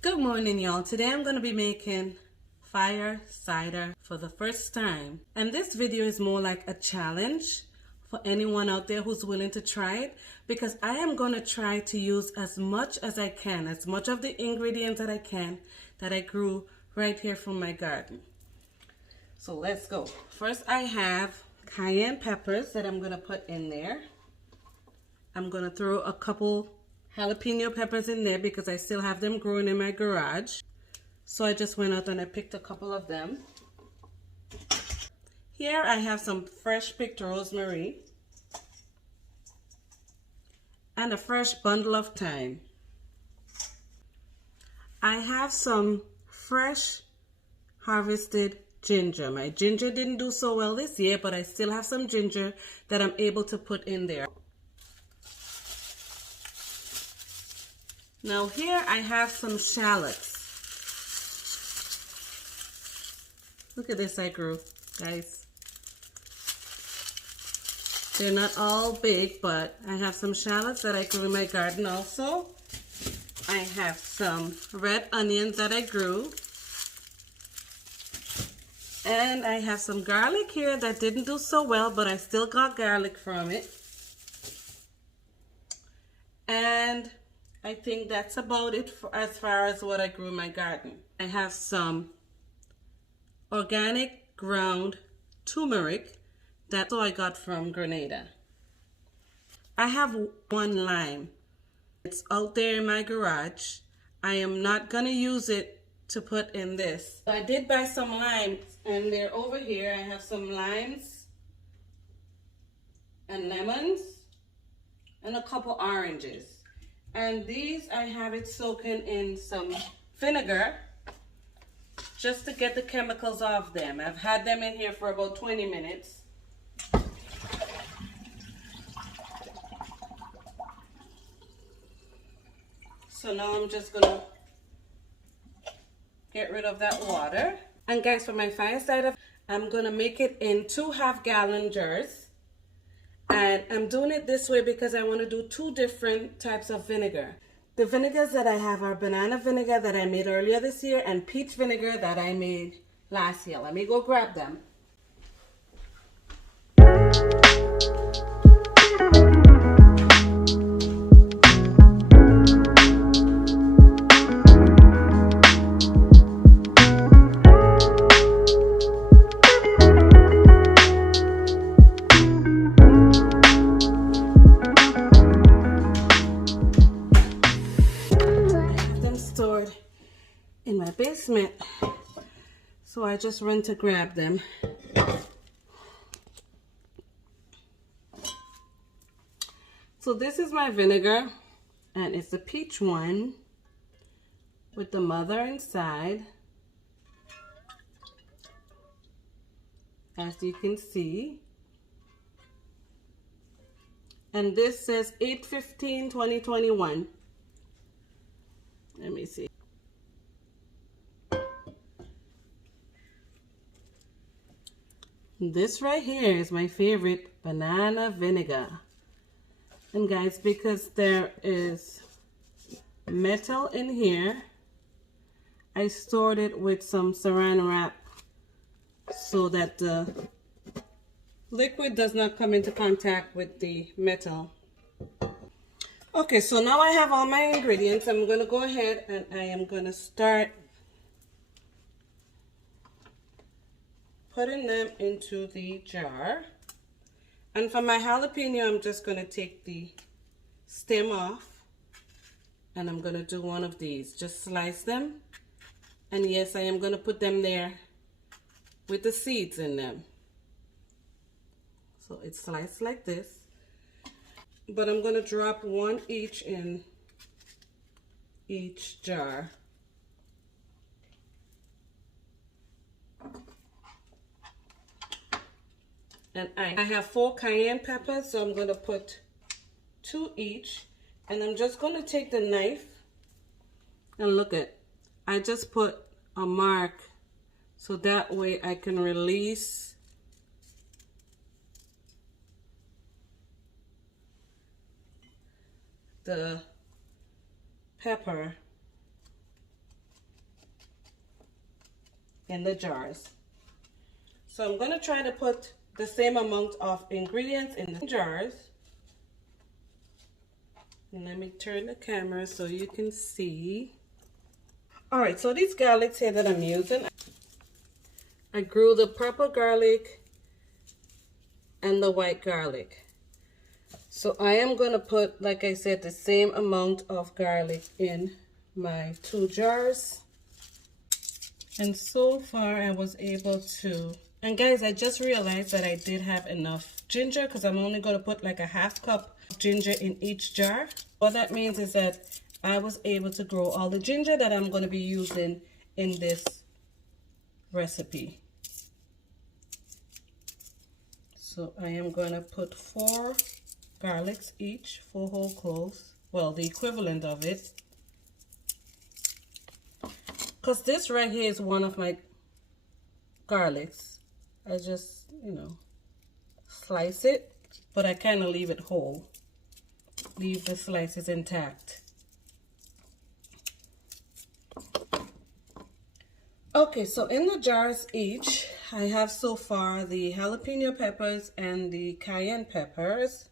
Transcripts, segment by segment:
Good morning, y'all. Today I'm going to be making fire cider for the first time. And this video is more like a challenge for anyone out there who's willing to try it, because I am going to try to use as much as I can, as much of the ingredients that I can that I grew right here from my garden. So let's go. First, I have cayenne peppers that I'm going to put in there. I'm going to throw a couple jalapeno peppers in there because I still have them growing in my garage. So I just went out and I picked a couple of them. Here I have some fresh picked rosemary and a fresh bundle of thyme. I have some fresh harvested ginger. My ginger didn't do so well this year, but I still have some ginger that I'm able to put in there. Now here I have some shallots. Look at this I grew, guys. They're not all big, but I have some shallots that I grew in my garden also. I have some red onions that I grew. And I have some garlic here that didn't do so well, but I still got garlic from it. And I think that's about it as far as what I grew in my garden. I have some organic ground turmeric. That's all I got from Grenada. I have one lime. It's out there in my garage. I am not gonna use it to put in this. I did buy some limes and they're over here. I have some limes and lemons and a couple oranges. And these I have it soaking in some vinegar just to get the chemicals off them. I've had them in here for about 20 minutes. So now I'm just gonna get rid of that water. And guys, for my fire cider, I'm gonna make it in 2 half-gallon jars. And I'm doing it this way because I want to do 2 different types of vinegar. The vinegars that I have are banana vinegar that I made earlier this year and peach vinegar that I made last year. Let me go grab them. Stored in my basement, so I just run to grab them. So this is my vinegar, and it's the peach one with the mother inside, as you can see. And this says 8/15/2021. Let me see. This right here is my favorite, banana vinegar. And guys, because there is metal in here, I stored it with some saran wrap so that the liquid does not come into contact with the metal. Okay, so now I have all my ingredients. I'm going to go ahead and I am going to start putting them into the jar. And for my jalapeno, I'm just going to take the stem off and I'm going to do one of these. Just slice them. And yes, I am going to put them there with the seeds in them. So it's sliced like this. But I'm going to drop one each in each jar. And I have 4 cayenne peppers, so I'm going to put 2 each. And I'm just going to take the knife and look at, I just put a mark so that way I can release the pepper in the jars. So I'm going to try to put the same amount of ingredients in the jars. And let me turn the camera so you can see. Alright, so these garlics here that I'm using, I grew the purple garlic and the white garlic. So I am going to put, like I said, the same amount of garlic in my 2 jars. And so far I was able to, and guys, I just realized that I did have enough ginger, because I'm only going to put like a half cup of ginger in each jar. What that means is that I was able to grow all the ginger that I'm going to be using in this recipe. So I am going to put 4 garlics each, 4 whole cloves, well, the equivalent of it. Because this right here is one of my garlics. I just, you know, slice it, but I kind of leave it whole. Leave the slices intact. Okay, so in the jars each, I have so far the jalapeno peppers and the cayenne peppers.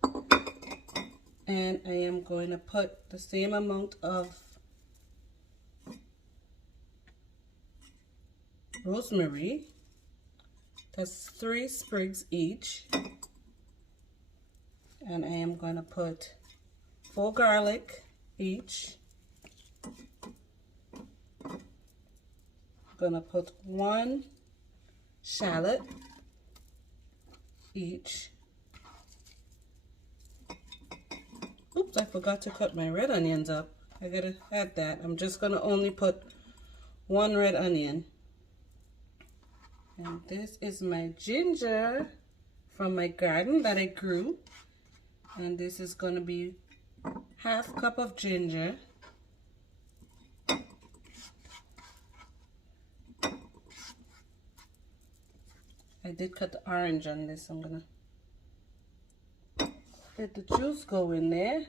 And I am going to put the same amount of rosemary. That's 3 sprigs each. And I am going to put 4 garlic each. I'm going to put 1 shallot each. Oops, I forgot to cut my red onions up. I gotta add that. I'm just gonna only put 1 red onion. And this is my ginger from my garden that I grew. And this is gonna be half cup of ginger. I did cut the orange on this. I'm gonna let the juice go in there.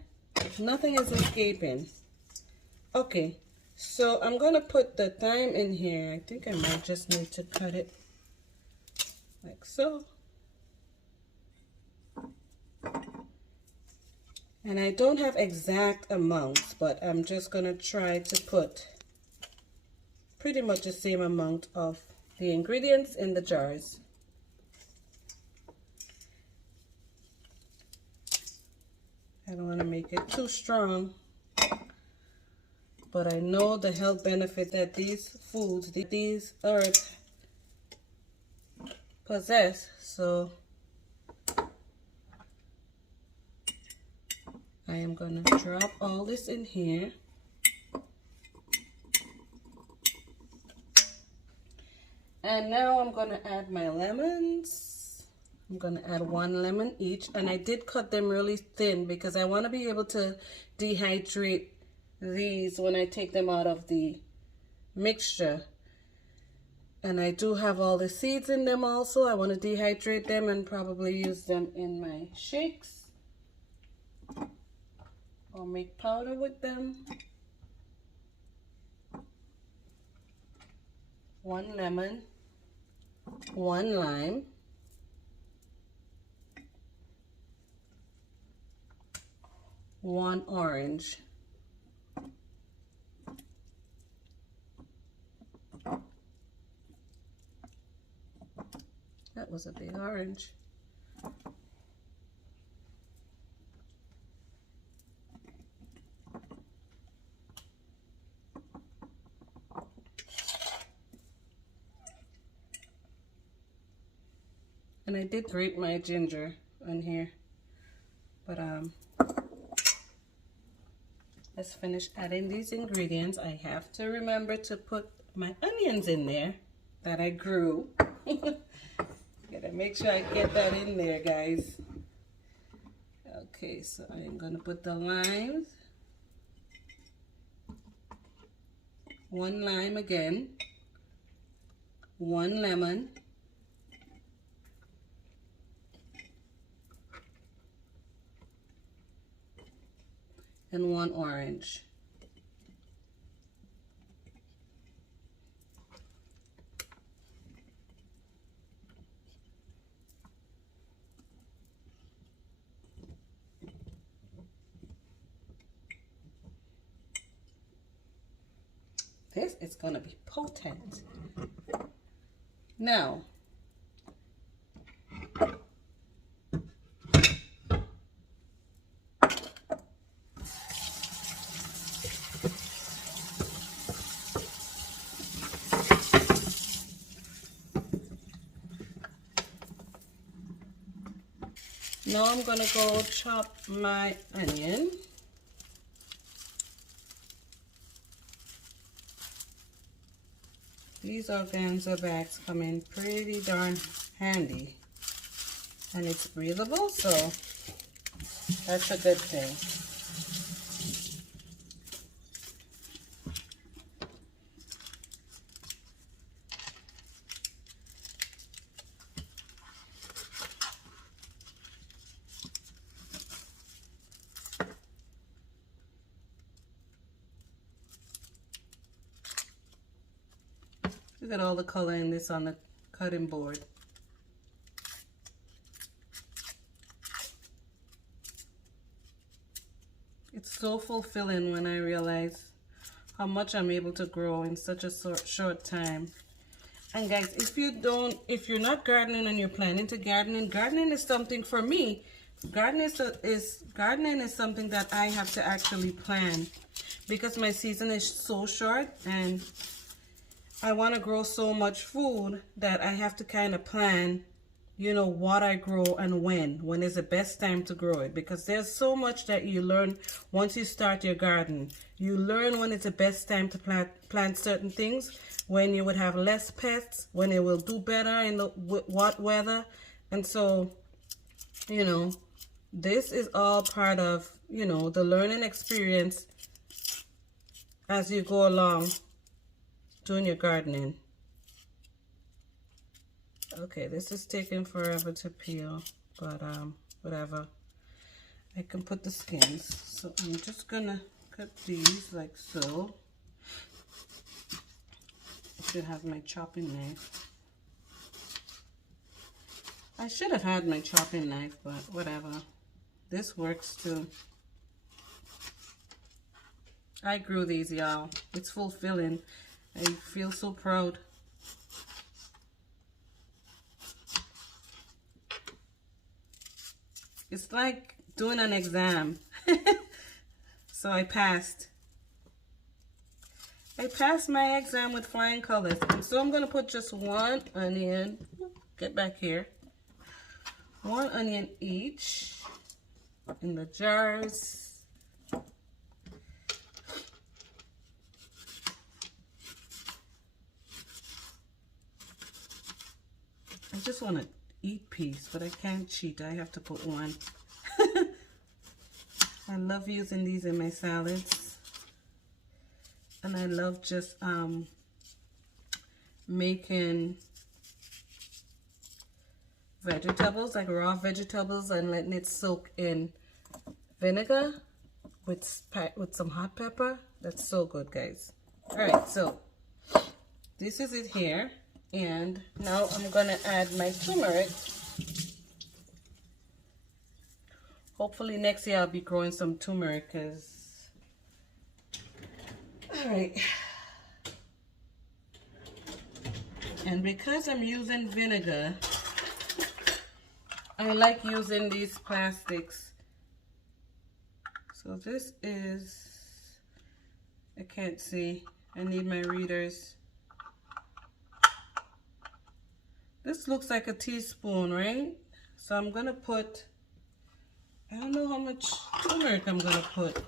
Nothing is escaping. Okay, so I'm gonna put the thyme in here. I think I might just need to cut it like so. And I don't have exact amounts, but I'm just gonna try to put pretty much the same amount of the ingredients in the jars. I don't want to make it too strong, but I know the health benefit that these foods, these herbs possess, so I am going to drop all this in here. And now I'm going to add my lemons. I'm going to add 1 lemon each, and I did cut them really thin because I want to be able to dehydrate these when I take them out of the mixture. And I do have all the seeds in them also. I want to dehydrate them and probably use them in my shakes or make powder with them. 1 lemon, 1 lime, 1 orange, that was a big orange, and I did grate my ginger on here, but let's finish adding these ingredients. I have to remember to put my onions in there that I grew. Gotta make sure I get that in there, guys. Okay, so I'm gonna put the limes. 1 lime again. 1 lemon. And 1 orange. this is gonna be potent. Now, I'm gonna go chop my onion. These organza bags come in pretty darn handy, and it's breathable, so that's a good thing. Look at all the color in this on the cutting board. It's so fulfilling when I realize how much I'm able to grow in such a short time. And guys, if you're not gardening and you're planning to gardening is something for me. Gardening is something that I have to actually plan, because my season is so short and I want to grow so much food that I have to kind of plan, you know, what I grow and when is the best time to grow it, because there's so much that you learn once you start your garden. You learn when it's the best time to plant certain things, when you would have less pests, when it will do better in the what weather. And so, you know, this is all part of, you know, the learning experience as you go along doing your gardening. Okay, this is taking forever to peel, but whatever. I can put the skins. So I'm just gonna cut these like so. I should have my chopping knife. I should have had my chopping knife, but whatever. This works too. I grew these, y'all. It's fulfilling. I feel so proud. It's like doing an exam. So I passed. I passed my exam with flying colors. And so I'm going to put just one onion. Get back here. One onion each in the jars. I just want to eat peas, but I can't cheat. I have to put one. I love using these in my salads. And I love just making vegetables, like raw vegetables, and letting it soak in vinegar with some hot pepper. That's so good, guys. All right, so this is it here. And now I'm gonna add my turmeric. Hopefully next year I'll be growing some turmeric, cause all right. And because I'm using vinegar, I like using these plastics. So this is, I can't see. I need my readers. This looks like a teaspoon, right? So I'm gonna put, I don't know how much turmeric I'm gonna put.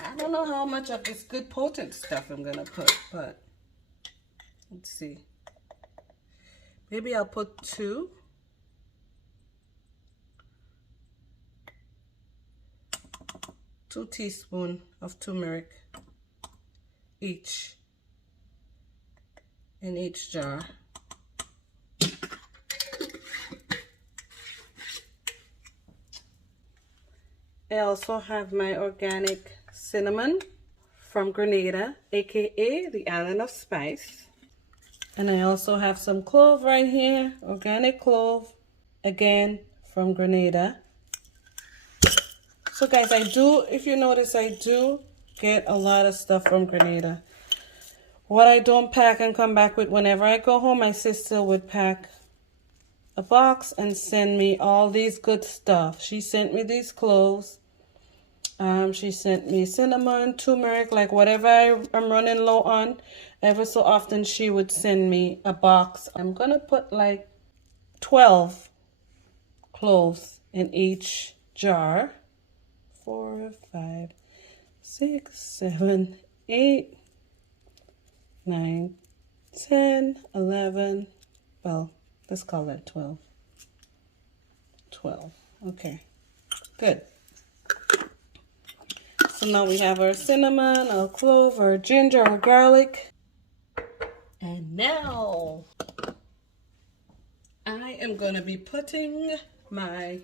I don't know how much of this good potent stuff I'm gonna put, but let's see. Maybe I'll put 2. Two teaspoons of turmeric each. In each jar. I also have my organic cinnamon from Grenada, aka the Island of Spice. And I also have some clove right here, organic clove, again from Grenada. So guys, I do, if you notice, I do get a lot of stuff from Grenada. What I don't pack and come back with, whenever I go home, my sister would pack a box and send me all these good stuff. She sent me these cloves. She sent me cinnamon, turmeric, like whatever I'm running low on. Ever so often she would send me a box. I'm gonna put like 12 cloves in each jar. 4, 5, 6, 7, 8, 9, 10, 11. Well, let's call that 12. 12. Okay, good. So now we have our cinnamon, our clove, our ginger, our garlic. And now I am going to be putting my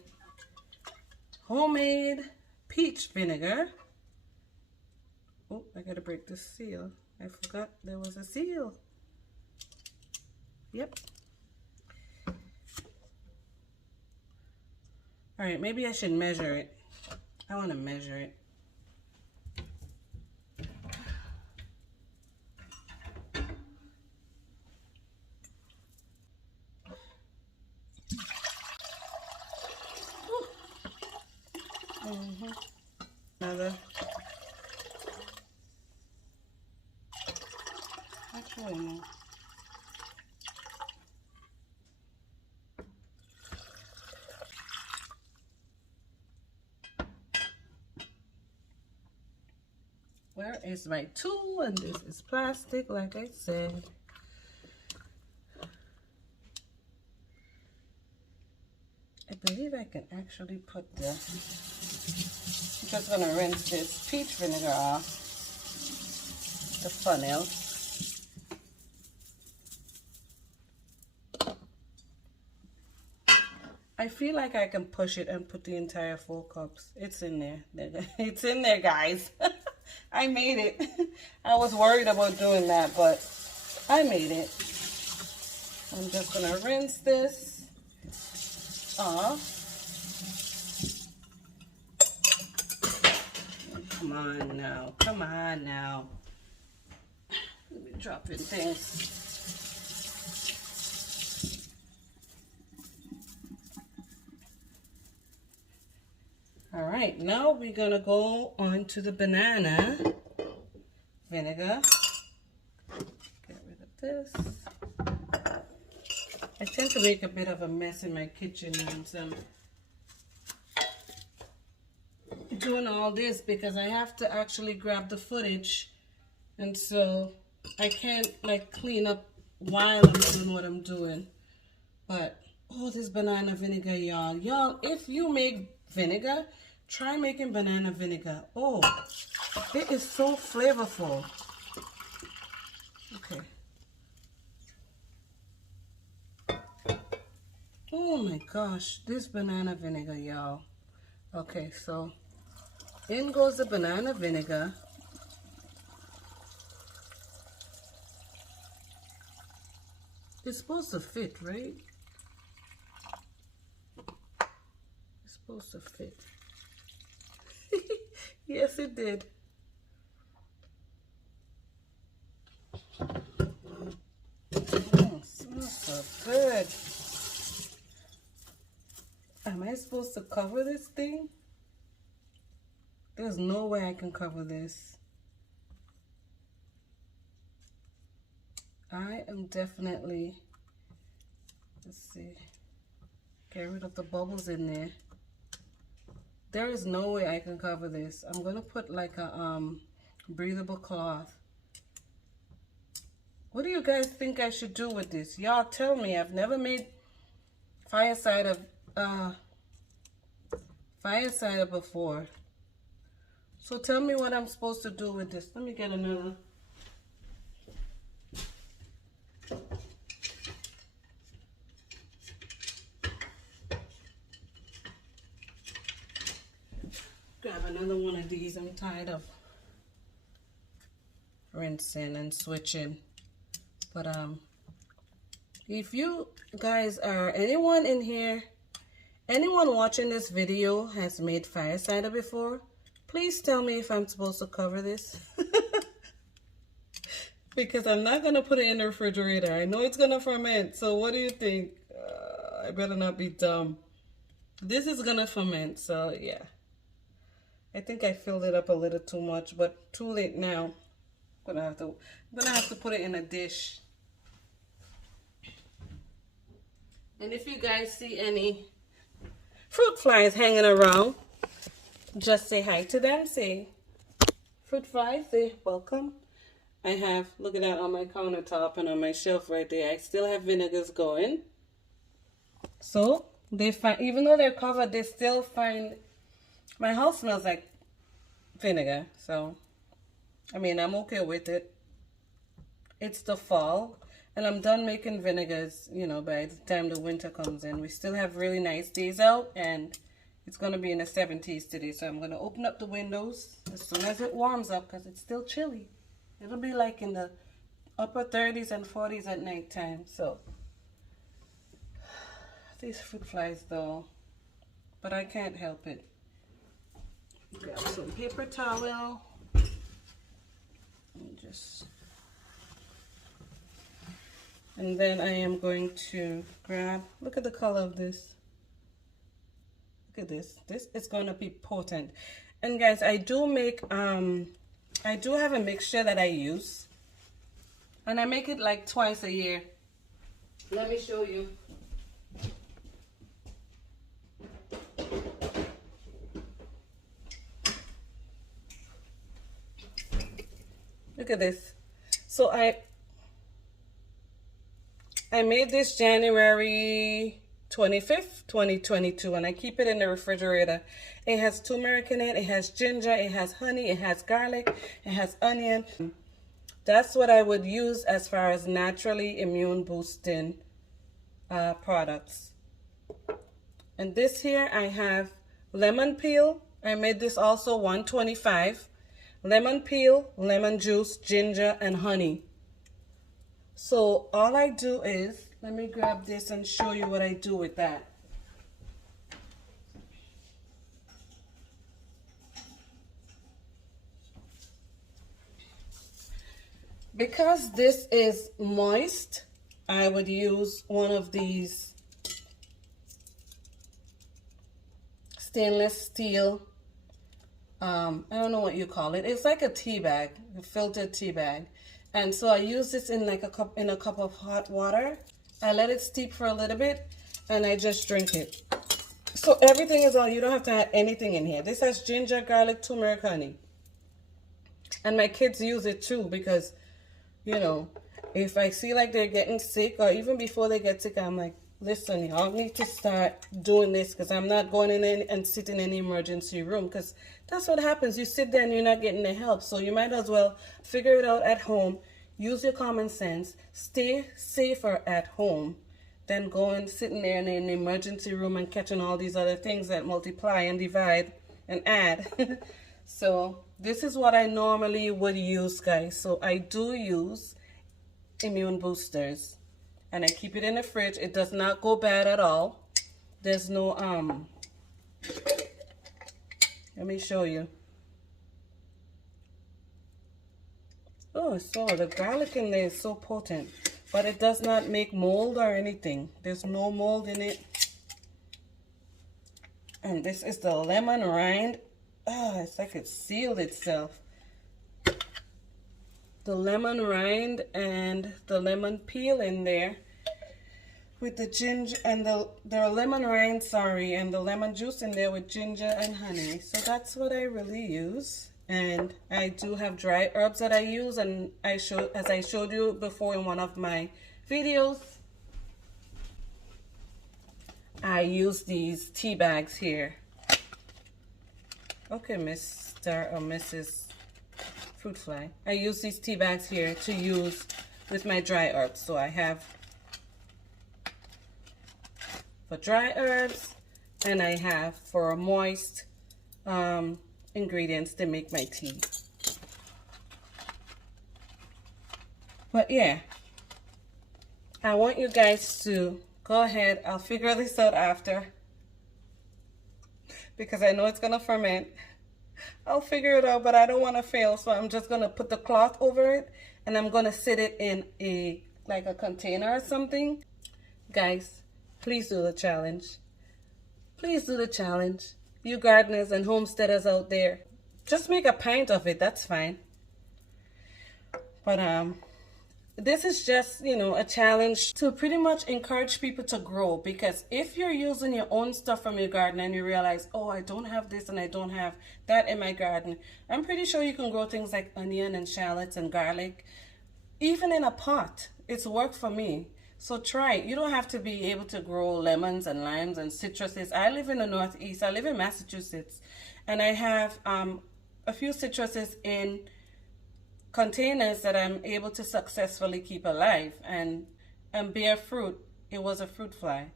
homemade peach vinegar. Oh, I got to break the seal. I forgot there was a seal. Yep. All right, maybe I should measure it. I want to measure it. Another. Actually, no. Where is my tool? And this is plastic, like I said. I believe I can actually put this. I'm just gonna rinse this peach vinegar off the funnel. I feel like I can push it and put the entire 4 cups. It's in there. It's in there, guys. I made it. I was worried about doing that, but I made it. I'm just gonna rinse this off. Come on now. Come on now. Let me drop in things. All right, now we're gonna go on to the banana vinegar. Get rid of this. I tend to make a bit of a mess in my kitchen once I'm doing all this because I have to actually grab the footage, and so I can't like clean up while I'm doing what I'm doing. But oh, this banana vinegar, y'all, if you make vinegar, try making banana vinegar. Oh, it is so flavorful. Okay. Oh my gosh, this banana vinegar, y'all. Okay, so in goes the banana vinegar. It's supposed to fit, right? It's supposed to fit. Yes, it did. Smells so good. Am I supposed to cover this thing? There's no way I can cover this. I am definitely, let's see, get rid of the bubbles in there. There is no way I can cover this. I'm gonna put like a breathable cloth. What do you guys think I should do with this? Y'all tell me. I've never made fire cider before. So tell me what I'm supposed to do with this. Let me get another. Grab another one of these. I'm tired of rinsing and switching. But if you guys are, anyone in here, anyone watching this video has made fire cider before, Please tell me if I'm supposed to cover this. Because I'm not going to put it in the refrigerator. I know it's going to ferment. So what do you think? I better not be dumb. This is going to ferment. So yeah. I think I filled it up a little too much. But too late now. I'm gonna have to put it in a dish. And if you guys see any fruit flies hanging around, just say hi to them. Say, fruit flies, say welcome. I have, look at that on my countertop and on my shelf right there. I still have vinegars going. So they find, even though they're covered, they still find, my house smells like vinegar. So, I mean, I'm okay with it. It's the fall. And I'm done making vinegars, you know, by the time the winter comes in. We still have really nice days out, and it's going to be in the 70s today. So I'm going to open up the windows as soon as it warms up, because it's still chilly. It'll be like in the upper 30s and 40s at nighttime. So these fruit flies though, but I can't help it. Grab some paper towel and just... And then I am going to grab, look at the color of this. Look at this. This is going to be potent. And guys, I do make, I do have a mixture that I use. And I make it like twice a year. Let me show you. Look at this. So I made this January 25th, 2022, and I keep it in the refrigerator. It has turmeric in it, it has ginger, it has honey, it has garlic, it has onion. That's what I would use as far as naturally immune boosting products. And this here I have lemon peel. I made this also 125. Lemon peel, lemon juice, ginger, and honey. So all I do is, let me grab this and show you what I do with that. Because this is moist, I would use one of these stainless steel, I don't know what you call it. It's like a tea bag, a filtered tea bag. And so I use this in like a cup of hot water. I let it steep for a little bit and I just drink it. So everything is on, you don't have to add anything in here. This has ginger, garlic, turmeric, honey. And my kids use it too because, you know, if I see like they're getting sick or even before they get sick, I'm like, listen, y'all need to start doing this because I'm not going in and sitting in the emergency room, because that's what happens. You sit there and you're not getting the help. So you might as well figure it out at home. Use your common sense. Stay safer at home than going sitting there in an emergency room and catching all these other things that multiply and divide and add. So this is what I normally would use, guys. So I do use immune boosters. And I keep it in the fridge. It does not go bad at all. There's no, let me show you. Oh, so the garlic in there is so potent. But it does not make mold or anything. There's no mold in it. And this is the lemon rind. Oh, it's like it sealed itself. The lemon rind and the lemon peel in there with the ginger and the lemon rind, sorry, and the lemon juice in there with ginger and honey. So that's what I really use. And I do have dry herbs that I use, and as I showed you before in one of my videos, I use these tea bags here. Okay, Mr. or Mrs. Fruit fly. I use these tea bags here to use with my dry herbs. So I have for dry herbs and I have for moist ingredients to make my tea. But yeah, I want you guys to go ahead. I'll figure this out after because I know it's gonna ferment. I'll figure it out, but I don't want to fail, so I'm just gonna put the cloth over it and I'm gonna sit it in a like a container or something. Guys, please do the challenge. Please do the challenge. You gardeners and homesteaders out there, just make a pint of it, that's fine. But this is just, you know, a challenge to pretty much encourage people to grow, because if you're using your own stuff from your garden and you realize, oh, I don't have this and I don't have that in my garden, I'm pretty sure you can grow things like onion and shallots and garlic, even in a pot. It's worked for me. So try it. You don't have to be able to grow lemons and limes and citruses. I live in the Northeast. I live in Massachusetts, and I have a few citruses in containers that I'm able to successfully keep alive and bear fruit. It was a fruit fly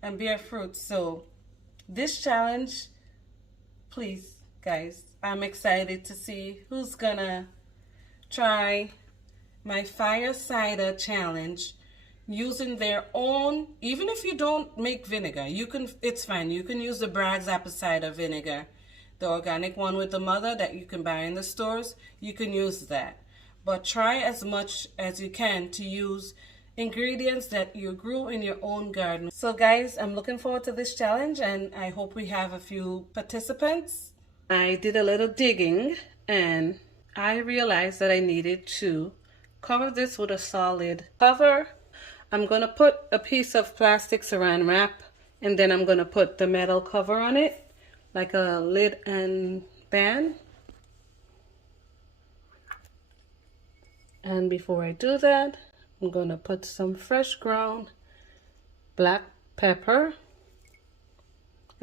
and bear fruit. So this challenge, please guys, I'm excited to see who's gonna try my fire cider challenge using their own. Even if you don't make vinegar, you can, it's fine, you can use the Bragg's apple cider vinegar, the organic one with the mother that you can buy in the stores. You can use that, but try as much as you can to use ingredients that you grew in your own garden. So guys, I'm looking forward to this challenge, and I hope we have a few participants. I did a little digging and I realized that I needed to cover this with a solid cover. I'm gonna put a piece of plastic saran wrap, and then I'm gonna put the metal cover on it, like a lid and band. And before I do that, I'm gonna put some fresh ground black pepper,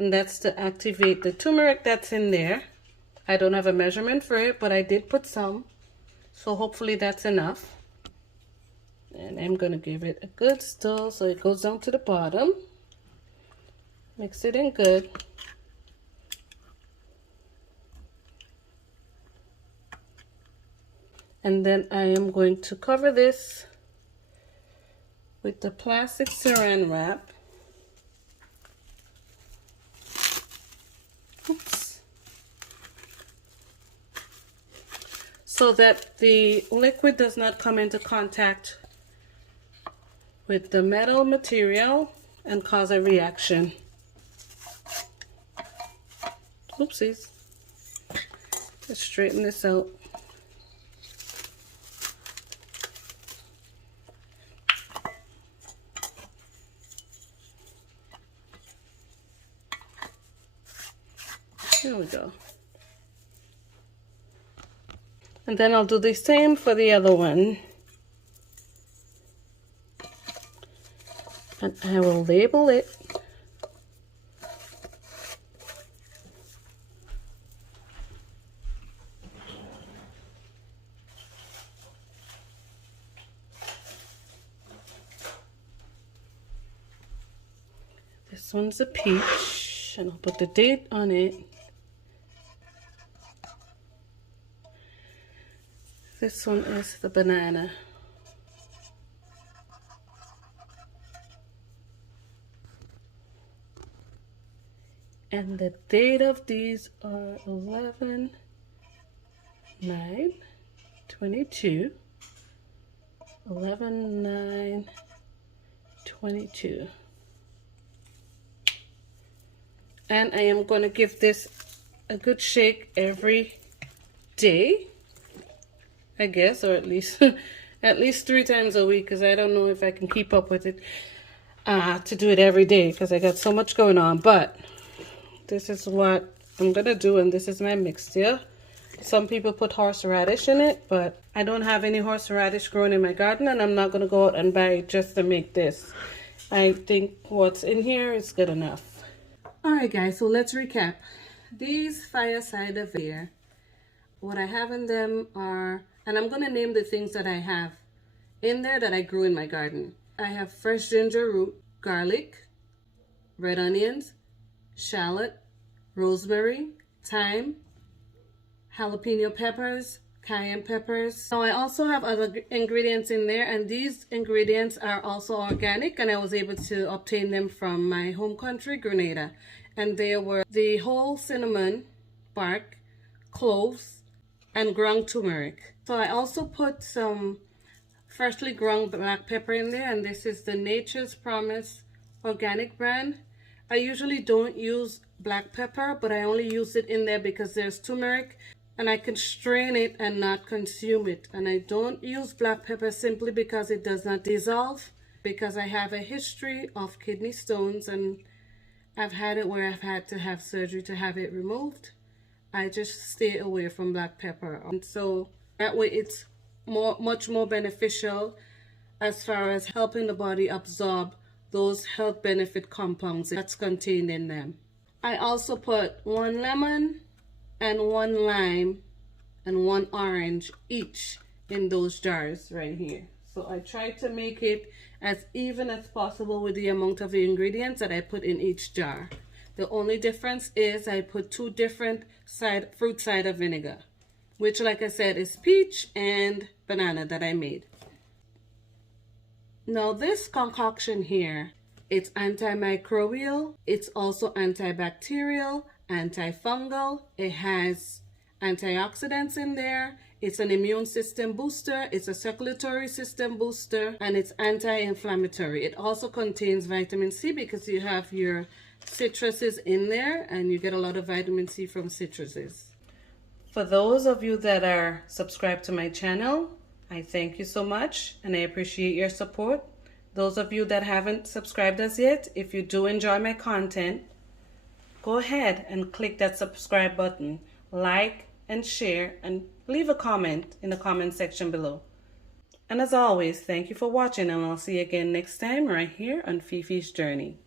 and that's to activate the turmeric that's in there. I don't have a measurement for it, but I did put some, so hopefully that's enough. And I'm gonna give it a good stir so it goes down to the bottom. Mix it in good. And then I am going to cover this with the plastic saran wrap. Oops. So that the liquid does not come into contact with the metal material and cause a reaction. Oopsies. Let's straighten this out. There we go. And then I'll do the same for the other one. And I will label it. This one's a peach, and I'll put the date on it. This one is the banana. And the date of these are 11/9/22. 11/9/22. And I am going to give this a good shake every day, I guess, or at least at least 3 times a week, because I don't know if I can keep up with it to do it every day, because I got so much going on. But this is what I'm gonna do, and this is my mixture. Some people put horseradish in it, but I don't have any horseradish growing in my garden, and I'm not gonna go out and buy it just to make this. I think what's in here is good enough. Alright guys, so let's recap. These fire cider here, what I have in them are, and I'm gonna name the things that I have in there that I grew in my garden. I have fresh ginger root, garlic, red onions, shallot, rosemary, thyme, jalapeno peppers, cayenne peppers. Now I also have other ingredients in there, and these ingredients are also organic, and I was able to obtain them from my home country, Grenada. And they were the whole cinnamon bark, cloves, and ground turmeric. So I also put some freshly ground black pepper in there, and this is the Nature's Promise organic brand. I usually don't use black pepper, but I only use it in there because there's turmeric and I can strain it and not consume it. And I don't use black pepper simply because it does not dissolve, because I have a history of kidney stones and I've had it where I've had to have surgery to have it removed. I just stay away from black pepper. And so that way it's much more beneficial as far as helping the body absorb those health benefit compounds that's contained in them. I also put 1 lemon and 1 lime and 1 orange each in those jars right here. So I try to make it as even as possible with the amount of the ingredients that I put in each jar. The only difference is I put 2 different fruit cider vinegar, which, like I said, is peach and banana that I made. Now this concoction here, it's antimicrobial, it's also antibacterial, antifungal, it has antioxidants in there, it's an immune system booster, it's a circulatory system booster, and it's anti-inflammatory. It also contains vitamin C because you have your citruses in there and you get a lot of vitamin C from citruses. For those of you that are subscribed to my channel, I thank you so much and I appreciate your support. Those of you that haven't subscribed as yet, if you do enjoy my content, go ahead and click that subscribe button, like and share, and leave a comment in the comment section below. And as always, thank you for watching, and I'll see you again next time right here on Fifi's Journey.